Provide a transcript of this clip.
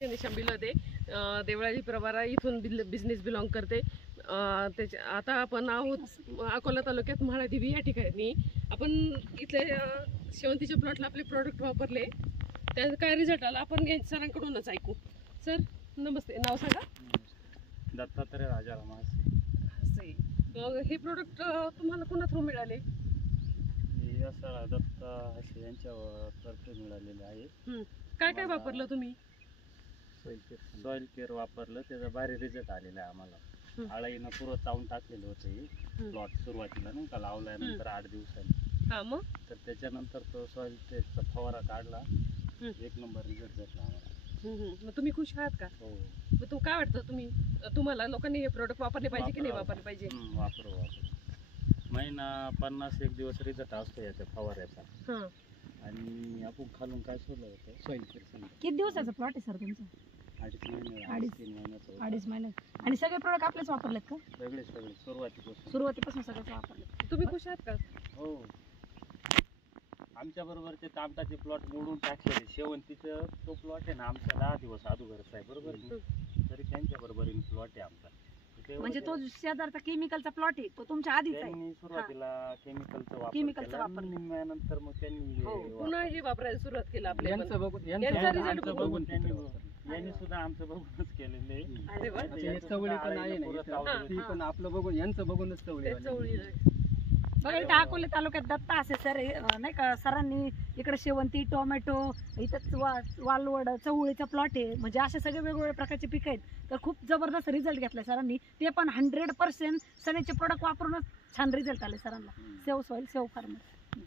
निशा बिलोदे देवळाली प्रभारा इथून business belong करते। आता आपण आहोत अकोला तालुक्यात म्हाळादेवी या ठिकाणी। आपण इथले शेवंतीच्या प्लॉटला आपले प्रोडक्ट वापरले, त्याचा काय रिझल्ट आला आपण सरांकडूनच ऐकू। सर नमस्ते, नाव सांगा। दत्तात्रय राजाराम असे हे प्रोडक्ट तुम्हाला कोणा थ्रू मिळाले? सर दत्ता हसे यांच्या तर्फे मिळालेले आहे। काय काय वापरलं तुम्ही? सॉइल केअर वापरलं, त्याचा भारी रिझल्ट आलेला आहे आम्हाला। आळाईनं पुरं चावून टाकलेलं होतं हे प्लॉट सुरुवातीला नाही का, लावल्यानंतर 8 दिवसांनी। हा, मग तर त्याच्यानंतर तो सॉइल टेस्टचा फवारा काढला, 1 नंबर रिझल्ट भेटला आम्हाला। मग तुम्ही खुश आहात का? हो। मग तू काय वाटतं तुम्हाला लोकांनी हे प्रोडक्ट वापरले पाहिजे की नाही वापरले पाहिजे? वापरू महिना 50-1 दिवस रिझल्ट असतो याच्या फवाऱ्याचा। आणि आपण खालून काय सोडलं होतं सॉइल केअर। किती दिवसाचा प्लॉट आहे सर तुमचा? 2.5 महिन्याचा। 2.5 महिन्यात। आणि सगळे प्रोडक्ट आपलेच वापरलेत का? सगळे सुरुवातीपासून सगळेच वापरले। तुम्ही खुश आहात का? हो। आमच्या बरोबरचे कामटाचे प्लॉट मोडून टाकलेले, शेवंतीचं तो प्लॉट आहे ना आमचा 10 दिवस अगोदरचा आहे, बरोबर? तरी त्यांच्या बरोबरीने प्लॉट आहे आमचा। म्हणजे तो शेजारचा केमिकलचा प्लॉट आहे तो तुमच्या आधीच आहे? त्यांनी सुरुवातीला केमिकलचा वापर निम्म्यानंतर मग त्यांनी पुन्हा हे वापरायला सुरुवात केली आपल्या यांचा बघून यांनी सुद्धा आमचं बघूनच केलेले। चवळी पण आहे ना, ती पण आपलं बघून यांचं बघूनच चवळी। बघा इथं अकोले तालुक्यात दत्ता हसे सर नाही का, सरांनी इकडे शेवंती, टोमॅटो, इथं वालवड, चवळीचा प्लॉट आहे। म्हणजे असे सगळे वेगवेगळ्या प्रकारचे पिकं आहेत। तर खूप जबरदस्त रिझल्ट घेतलाय सरांनी, ते पण 100% सनेचे प्रोडक्ट वापरूनच छान रिझल्ट आले सरांना। Save soil, save farmer.